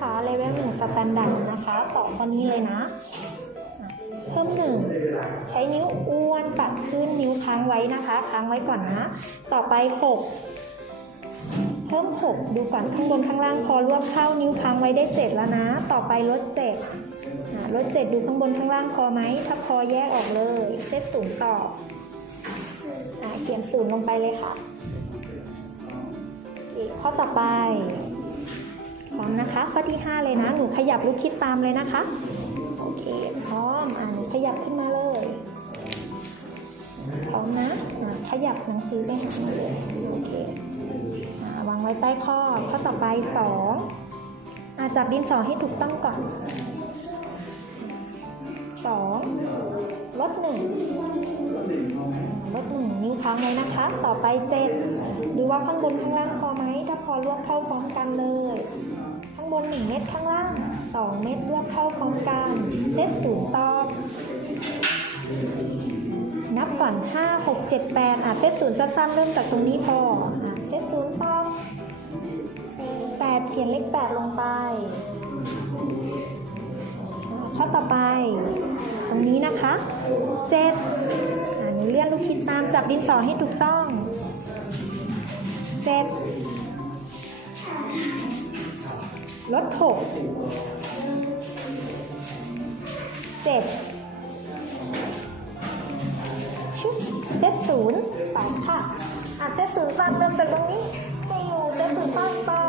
คะเลเวลหนึ่งสแตนดาร์ดนะคะต่อตอนนี้เลยนะเพิ่มหนึ่งใช้นิ้วอ้วนปัดขึ้นนิ้วค้างไว้นะคะ ค้างไว้ก่อนนะ ต่อไปหกเพิ่มหกดูก่อนข้างบนข้างล่างพอรวบเข้านิ้วค้างไว้ได้เจ็ดแล้วนะ ต่อไปลดเจ็ดลดเจ็ดดูข้างบนข้างล่างพอไหมถ้าพอแยกออกเลยเซตศูนย์ต่ออเขียนศูนย์ลงไปเลยค่ะข้อต่อไป พร้อมนะคะ ข้อที่ 5 เลยนะ หนูขยับลูกคิดตามเลยนะคะ โอเค พร้อม อ่าหนูขยับขึ้นมาเลย พร้อมนะขยับหนังสือไปหามาเลย โอเคอวางไว้ใต้ข้อ ข้อต่อไปสองอาจับดินสอให้ถูกต้องก่อนสองลดหนึ่งลดหนึ่งนิ้วค้างไว้นะคะ ต่อไปเจ็ดดูว่าข้างบนข้างล่างพอไหม ถ้าพอรวบเข้าพร้อมกันเลย ข้างบนหนึ่งเม็ดข้างล่างสองเม็ดรวบเข้าพร้อมกันเซตศูนย์ตอบ นับก่อนห้าหกเจ็ดแปดอะเซตศูนย์สั้นๆเริ่มจากตรงนี้พออะเซตศูนย์ตอบแปดเขียนเลขแปดลงไปข้อต่อไป ตรงนี้นะคะเจ็ดอ่าหนูเลื่อนลูกคิดตามจับดินสอให้ถูกต้องเจ็ด ลดหกเจ็ดชุบเจ็ดศูนย์สองค่ะอะเจ็ดศูนย์ฟังเริ่มจากตรงนี้สี่เจ็ดศูนย์ต่อแปดเขียนแปดลงไป